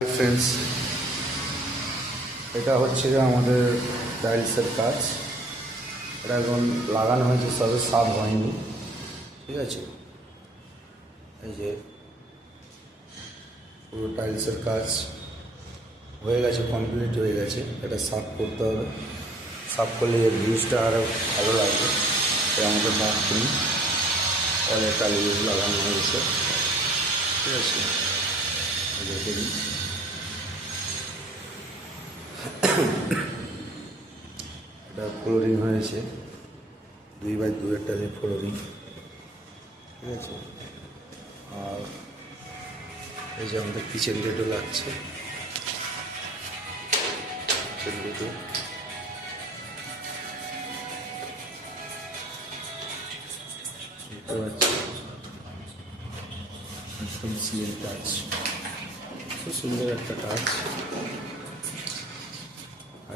Friends এটা হচ্ছে যে আমাদের টাইলসের কাজ। এটা এখন লাগানো হয়েছে, সবে সাফ হয়নি, ঠিক আছে। এই যে পুরো টাইলসের কাজ হয়ে গেছে, কমপ্লিট হয়ে গেছে। এটা সাফ করতে হবে, সাফ করলে এর ভিউজটা আরও ভালো লাগবে। এটা আমাদের বাথরুম অলে টাইলস লাগানো হয়েছে, ঠিক আছে। দেখে নিন, এটা ফ্লোরিং হয়েছে 2x2 টাইলের ফ্লোরিং, ঠিক আছে। আর এই যে আমাদের কিচেন গেটও লাগছে, কিচেন গেটও দেখতে পাচ্ছি। একদম সিএল কাজ, খুব সুন্দর একটা কাজ।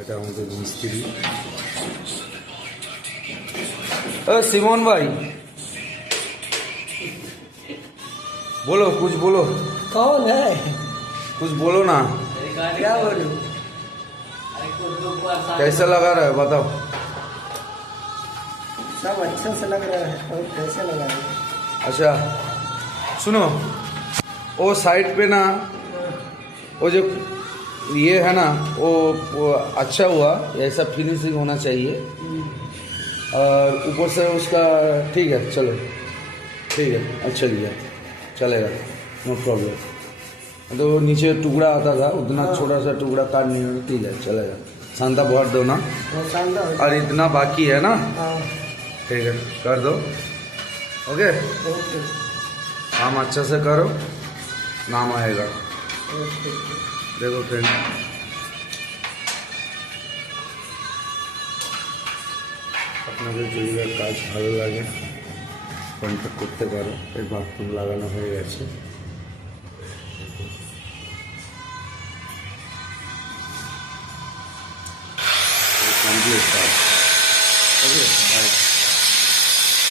এটা আমাদের মিস্ত্রি। सिमोन भाई बोलो, कुछ बोलो। कौन है? कुछ बोलो ना, क्या बोलूं? कैसा लगा रहा है बताओ। सब अच्छे से लग रहा है। और कैसे लगा है? अच्छा सुनो, वो साइड पे ना वो जो ये है ना, वो अच्छा हुआ, ऐसा फिनिशिंग होना चाहिए। और ऊपर से उसका ठीक है, चलो ठीक है, अच्छा लिया, चलेगा, नो प्रॉब्लम। तो नीचे टुकड़ा आता था, उतना छोटा सा टुकड़ा काट नहीं होगा, ठीक है, चलेगा। शांता बहुत दो ना, और इतना बाकी है ना, ठीक है, कर दो। ओके, काम अच्छा से करो, नाम आएगा। देखो फ्रेंड, আপনাদের যদি কাজ ভালো লাগে কন্ট্যাক্ট করতে পারো। এই বাথরুম লাগানো হয়ে গেছে, কমপ্লিট কাজ। ওকে,